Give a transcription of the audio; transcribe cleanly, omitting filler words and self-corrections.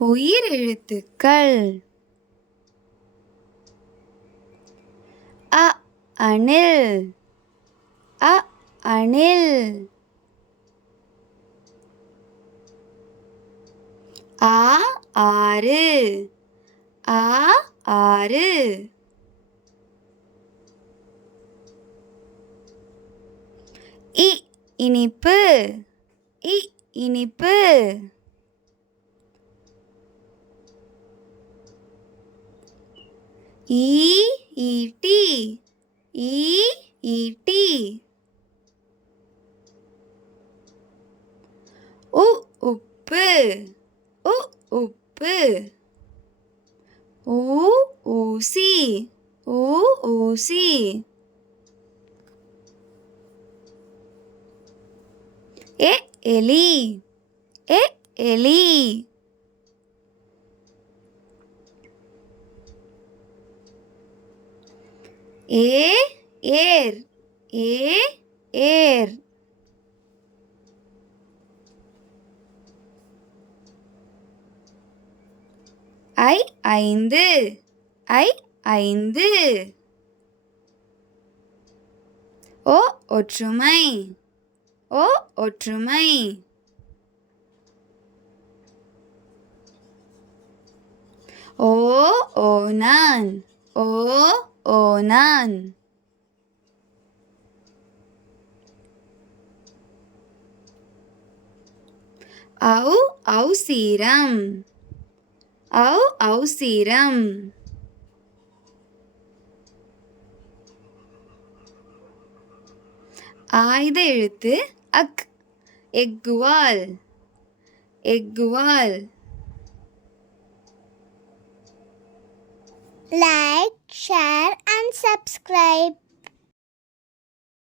உயிரெழுத்துக்கள் அ அணில் அ அணில் ஆ ஆறு ஆ ஆறு இ இனிப்பு இ இனிப்பு ஈ ஈட்டி ஈ ஈட்டி உ உப்பு உ உப்பு ஊ ஊசி ஊ ஊசி எ எலி எ எலி ஏ ஏர் ஏ ஏர் ஐ ஐந்து ஐ ஐந்து ஓ ஒற்றுமை ஓ ஒற்றுமை ஓ ஓநான் ஓ ஓநான் ஔ ஔசீரம் ஔ ஔசீரம் ஆயுத எழுத்து அக் எக்குவால் எக்குவால் Like, share and subscribe.